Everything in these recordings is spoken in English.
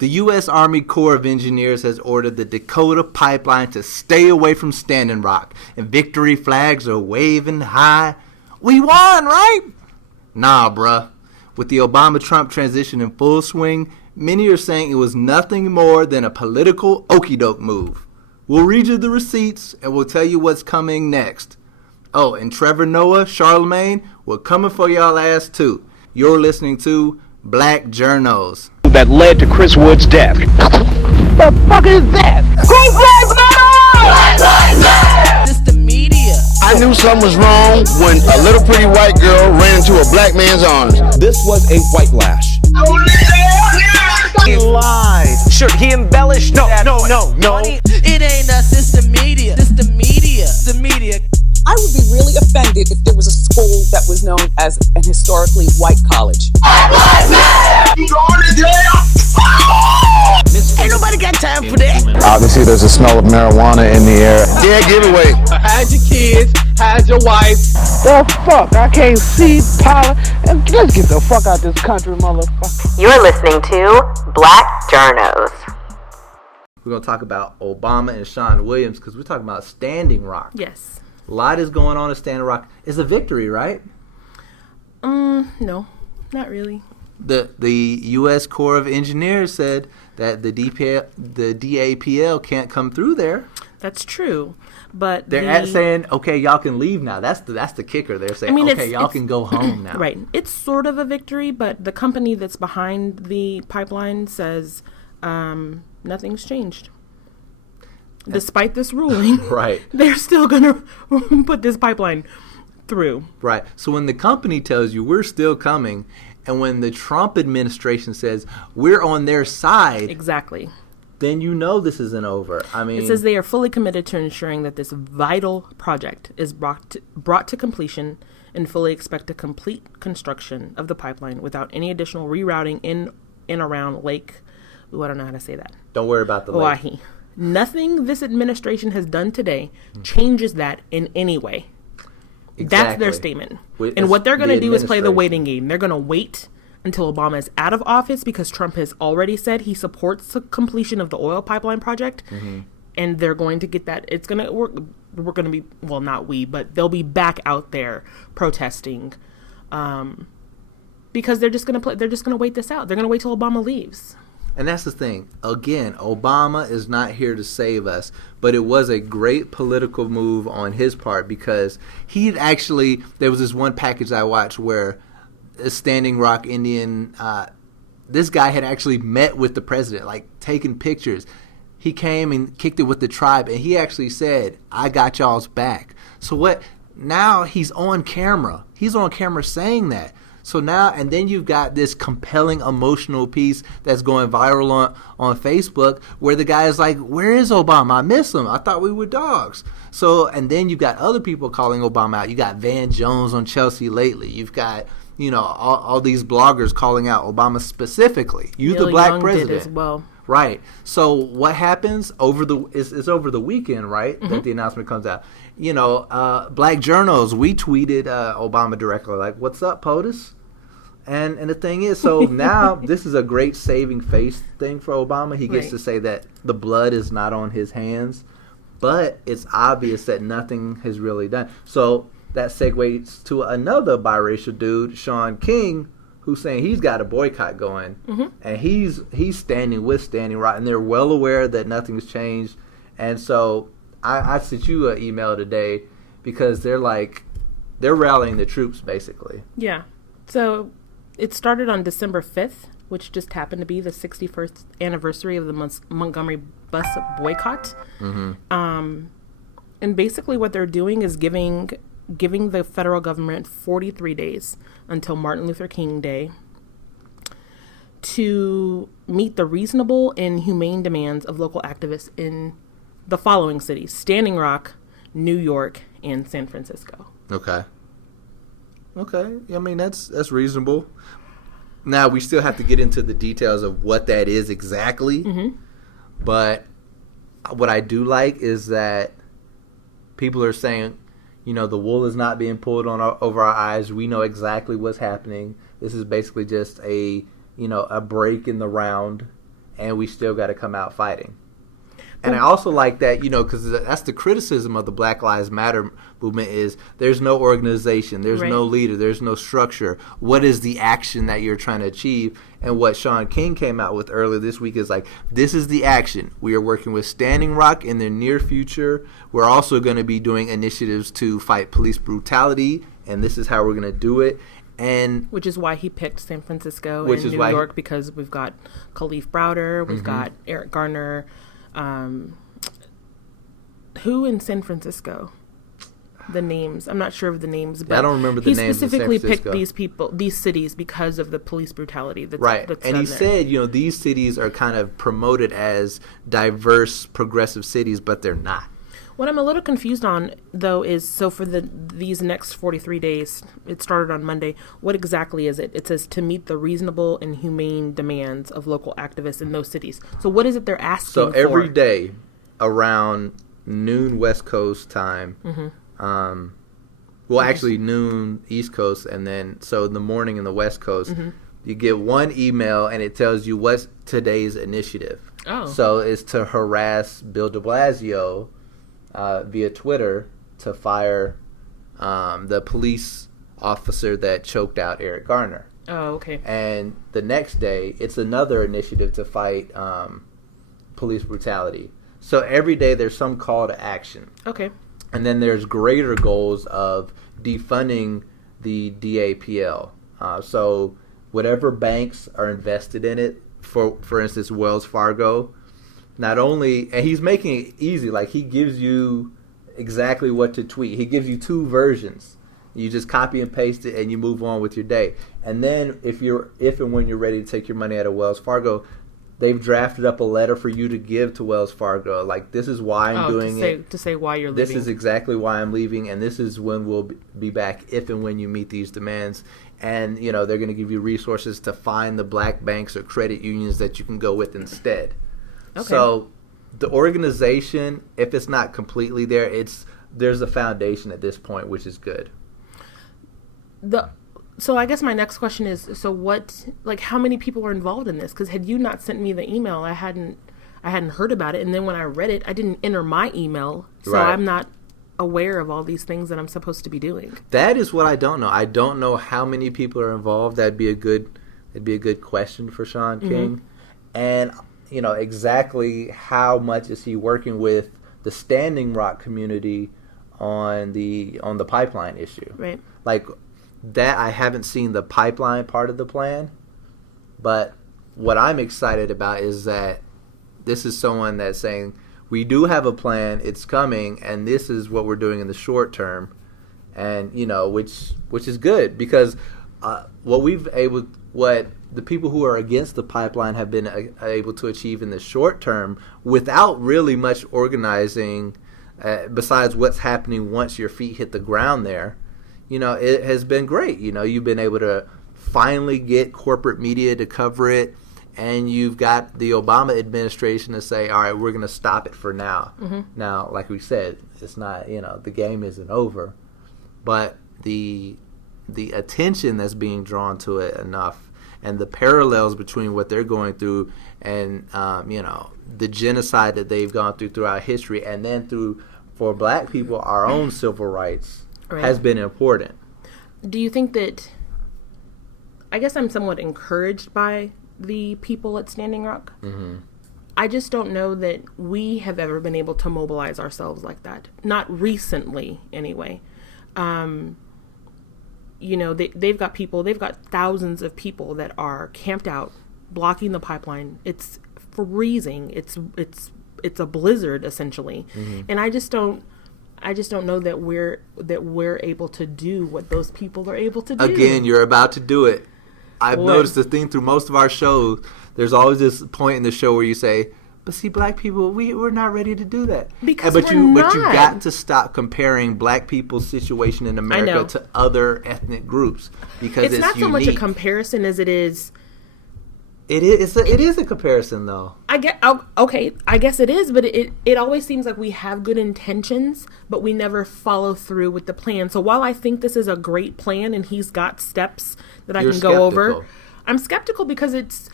The U.S. Army Corps of Engineers has ordered the Dakota pipeline to stay away from Standing Rock, and victory flags are waving high. We won, right? Nah, bruh. With the Obama-Trump transition in full swing, many are saying it was nothing more than a political okey-doke move. We'll read you the receipts, and we'll tell you what's coming next. Oh, and Trevor Noah, Charlemagne, we're coming for y'all ass too. You're listening to Black Journos. That led to Chris Wood's death. The fuck is that? Black Lives Matter! Black Lives Matter! It's the media. I knew something was wrong when a little pretty white girl ran into a black man's arms. This was a white lash. He lied. Sure, he embellished. No. It ain't us, it's the media. It's the media. It's the media. I would be really offended if there was a school that was known as an historically white college. Ain't nobody got time for that. Obviously, there's a smell of marijuana in the air. Yeah, giveaway. Hide your kids, hide your wife. The fuck? I can't see power. Let's get the fuck out this country, motherfucker. You're listening to Black Journos. We're going to talk about Obama and Sean Williams because we're talking about Standing Rock. Yes. A lot is going on at Standing Rock. It's a victory, right? No, not really. The U.S. Corps of Engineers said that the DAPL can't come through there. That's true, but they're saying, okay, y'all can leave now. That's the kicker. They're saying, y'all can go home now. Right. It's sort of a victory, but the company that's behind the pipeline says nothing's changed. Despite this ruling, right, they're still going to put this pipeline through. Right. So when the company tells you we're still coming, and when the Trump administration says we're on their side, exactly, then you know this isn't over. I mean, it says they are fully committed to ensuring that this vital project is brought to completion and fully expect to complete construction of the pipeline without any additional rerouting in and around Lake. Ooh, I don't know how to say that. Don't worry about the lake. Oahe. Nothing this administration has done today changes that in any way. Exactly. That's their statement. And what they're going to do is play the waiting game. They're going to wait until Obama is out of office because Trump has already said he supports the completion of the oil pipeline project. Mm-hmm. And they're going to get that. It's going to work. We're going to be, well, not we, but they'll be back out there protesting because they're just going to wait this out. They're going to wait till Obama leaves. And that's the thing. Again, Obama is not here to save us, but it was a great political move on his part because he actually, there was this one package I watched where a Standing Rock Indian, this guy had actually met with the president, like taking pictures. He came and kicked it with the tribe, and he actually said, I got y'all's back. So what, now he's on camera. He's on camera saying that. So now, and then you've got this compelling emotional piece that's going viral on Facebook where the guy is like, where is Obama? I miss him. I thought we were dogs. So, and then you've got other people calling Obama out. You got Van Jones on Chelsea lately. You've got, all these bloggers calling out Obama specifically. You, the black Young president. did as well. Right. So what happens it's over the weekend, right? Mm-hmm. That the announcement comes out. Black Journos, we tweeted Obama directly, like, what's up, POTUS? And the thing is, so now this is a great saving face thing for Obama. He gets to say that the blood is not on his hands, but it's obvious that nothing has really done. So that segues to another biracial dude, Sean King, who's saying he's got a boycott going, mm-hmm. and he's standing with Standing Rock, and they're well aware that nothing's changed. And so I sent you an email today because they're rallying the troops, basically. Yeah. So it started on December 5th, which just happened to be the 61st anniversary of the Montgomery bus boycott. Mm-hmm. And basically what they're doing is giving the federal government 43 days until Martin Luther King Day to meet the reasonable and humane demands of local activists in the following cities: Standing Rock, New York, and San Francisco. Okay. I mean, that's reasonable. Now, we still have to get into the details of what that is exactly. Mm-hmm. But what I do like is that people are saying, the wool is not being pulled over our eyes. We know exactly what's happening. This is basically just a break in the round. and we still got to come out fighting. And I also like that, because that's the criticism of the Black Lives Matter movement is there's no organization, there's no leader, there's no structure. What is the action that you're trying to achieve? And what Shaun King came out with earlier this week is like, this is the action. We are working with Standing Rock in the near future. We're also going to be doing initiatives to fight police brutality, and this is how we're going to do it. And which is why he picked San Francisco and New York, because we've got Khalif Browder, we've got Eric Garner. Who in San Francisco? The names. I'm not sure of the names, but I don't remember the names. He specifically picked these cities because of the police brutality. And he said, these cities are kind of promoted as diverse, progressive cities, but they're not. What I'm a little confused on, though, is for these next 43 days, it started on Monday, what exactly is it? It says to meet the reasonable and humane demands of local activists in those cities. So what is it they're asking for? So every day around noon West Coast time, actually noon East Coast, and then so in the morning in the West Coast, you get one email and it tells you what's today's initiative. Oh. So it's to harass Bill de Blasio via Twitter to fire the police officer that choked out Eric Garner. Oh, okay. And the next day, it's another initiative to fight police brutality. So every day there's some call to action. Okay. And then there's greater goals of defunding the DAPL. So whatever banks are invested in it, for instance, Wells Fargo, not only, and he's making it easy, like he gives you exactly what to tweet. He gives you two versions. You just copy and paste it and you move on with your day. And then if and when you're ready to take your money out of Wells Fargo, they've drafted up a letter for you to give to Wells Fargo. Like, this is why I'm doing it. To say why you're leaving. This is exactly why I'm leaving, and this is when we'll be back if and when you meet these demands. And, they're going to give you resources to find the black banks or credit unions that you can go with instead. Okay. So the organization, if it's not completely there, there's a foundation at this point, which is good. So I guess my next question is, how many people are involved in this? Because had you not sent me the email, I hadn't heard about it. And then when I read it, I didn't enter my email. So right. I'm not aware of all these things that I'm supposed to be doing. That is what I don't know. I don't know how many people are involved. That'd be a good question for Shaun King. And, exactly how much is he working with the Standing Rock community on the pipeline issue? Right. Like, that I haven't seen the pipeline part of the plan, but what I'm excited about is that this is someone that's saying we do have a plan, it's coming, and this is what we're doing in the short term, and which is good because what the people who are against the pipeline have been able to achieve in the short term without really much organizing, besides what's happening once your feet hit the ground there. It has been great. You've been able to finally get corporate media to cover it, and you've got the Obama administration to say, all right, we're going to stop it for now. Now, like we said, it's not, the game isn't over, but the attention that's being drawn to it enough, and the parallels between what they're going through and, the genocide that they've gone through throughout history, and then for black people, our own civil rights, right, has been important. Do you think that, I guess I'm somewhat encouraged by the people at Standing Rock. I just don't know that we have ever been able to mobilize ourselves like that. Not recently, anyway. They've got thousands of people that are camped out, blocking the pipeline. It's freezing. It's a blizzard, essentially. And I just don't know that we're able to do what those people are able to do. Again, you're about to do it. I've noticed the thing through most of our shows, there's always this point in the show where you say, but see, black people, we're not ready to do that. But you got to stop comparing black people's situation in America to other ethnic groups because it's not unique. So much a comparison as it is. It is a comparison, though. I guess it is, but it always seems like we have good intentions, but we never follow through with the plan. So while I think this is a great plan and he's got steps that I can go over, I'm skeptical because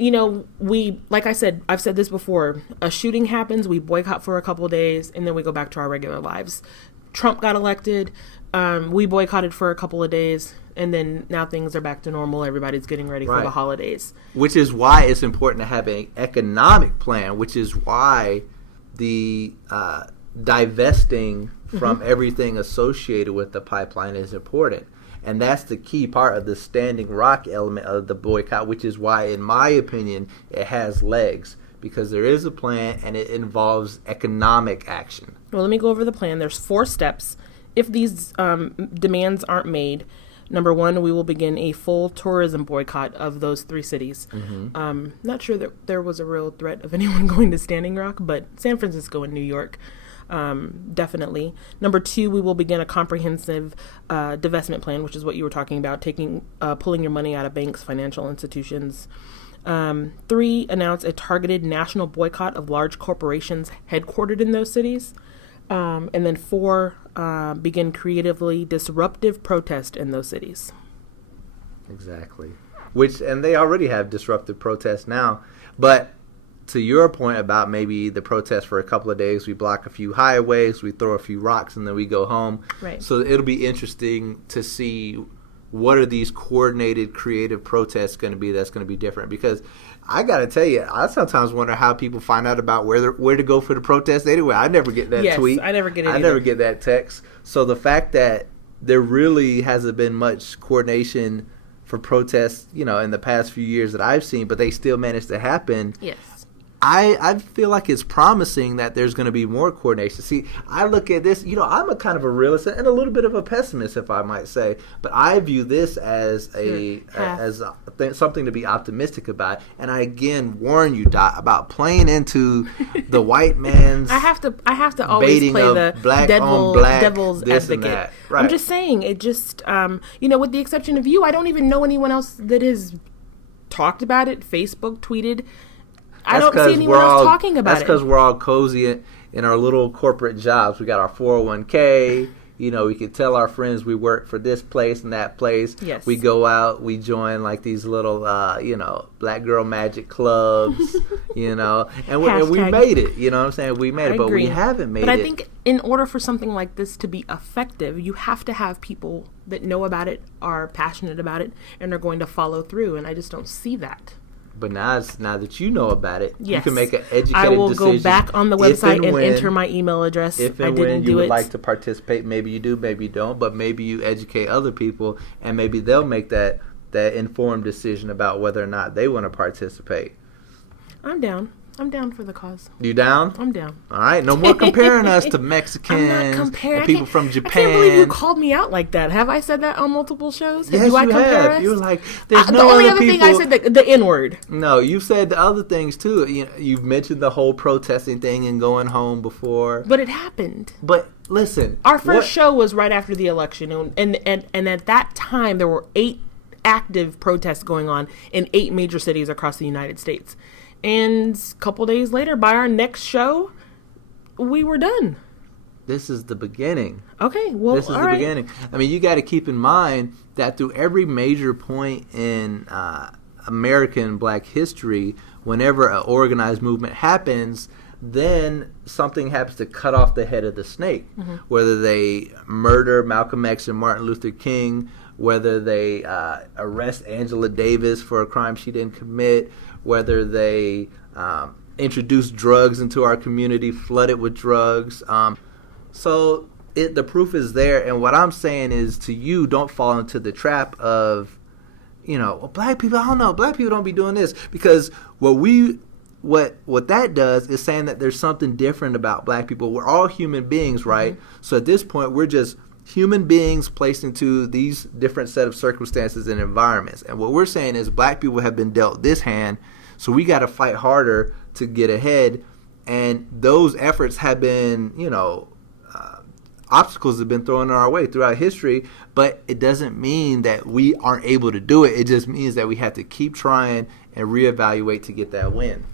like I said, I've said this before, a shooting happens, we boycott for a couple of days, and then we go back to our regular lives. Trump got elected, we boycotted for a couple of days, and then now things are back to normal. Everybody's getting ready for the holidays. Which is why it's important to have an economic plan, which is why the divesting from everything associated with the pipeline is important. And that's the key part of the Standing Rock element of the boycott, which is why, in my opinion, it has legs. Because there is a plan and it involves economic action. Well, let me go over the plan. There's 4 steps. If these demands aren't made, number 1, we will begin a full tourism boycott of those 3 cities. Not sure that there was a real threat of anyone going to Standing Rock, but San Francisco and New York, definitely. Number 2, we will begin a comprehensive divestment plan, which is what you were talking about, pulling your money out of banks, financial institutions. 3, announce a targeted national boycott of large corporations headquartered in those cities. And then 4, begin creatively disruptive protest in those cities. Exactly. And they already have disruptive protests now. But to your point about maybe the protest for a couple of days, we block a few highways, we throw a few rocks, and then we go home. Right. So it'll be interesting to see what are these coordinated creative protests going to be that's going to be different. Because I got to tell you, I sometimes wonder how people find out about where to go for the protest anyway. I never get that tweet. I never get it I never get that text. So the fact that there really hasn't been much coordination for protests, in the past few years that I've seen, but they still managed to happen. Yes. I feel like it's promising that there's going to be more coordination. See, I look at this, I'm a kind of a realist and a little bit of a pessimist, if I might say, but I view this as something to be optimistic about. And I again warn you, Dot, about playing into the white man's I have to always play the devil's advocate. Right. I'm just saying, it just with the exception of you, I don't even know anyone else that has talked about it, Facebook tweeted. I don't see anyone else talking about it. That's because we're all cozy in our little corporate jobs. We got our 401k. We can tell our friends we work for this place and that place. Yes. We go out. We join like these little, black girl magic clubs, and we made it. You know what I'm saying? We made it, but we haven't made it. But I think in order for something like this to be effective, you have to have people that know about it, are passionate about it, and are going to follow through. And I just don't see that. But now that you know about it, yes. You can make an educated decision. I will go back on the website and enter my email address. If and when you would like to participate, maybe you do, maybe you don't, but maybe you educate other people, and maybe they'll make that informed decision about whether or not they want to participate. I'm down. I'm down for the cause. You down? I'm down. All right. No more comparing us to Mexicans and people from Japan. I can't believe you called me out like that. Have I said that on multiple shows? Yes, I compare us? You were like, there's no the only other thing people. I said the N-word. No, you said the other things too. You've mentioned the whole protesting thing and going home before. But it happened. But listen. Our first show was right after the election. And at that time, there were 8 active protests going on in 8 major cities across the United States. And a couple days later, by our next show, we were done. This is the beginning. Okay, well, this is the beginning. I mean, you got to keep in mind that through every major point in American Black history, whenever an organized movement happens, then something happens to cut off the head of the snake. Mm-hmm. Whether they murder Malcolm X and Martin Luther King, whether they arrest Angela Davis for a crime she didn't commit, whether they introduce drugs into our community, flood it with drugs. So the proof is there. And what I'm saying is to you, don't fall into the trap of, black people, I don't know, black people don't be doing this. Because what that does is saying that there's something different about black people. We're all human beings, right? Mm-hmm. So at this point, we're just human beings placed into these different set of circumstances and environments. And what we're saying is black people have been dealt this hand, so we got to fight harder to get ahead. And those efforts have been, obstacles have been thrown in our way throughout history, but it doesn't mean that we aren't able to do it. It just means that we have to keep trying and reevaluate to get that win.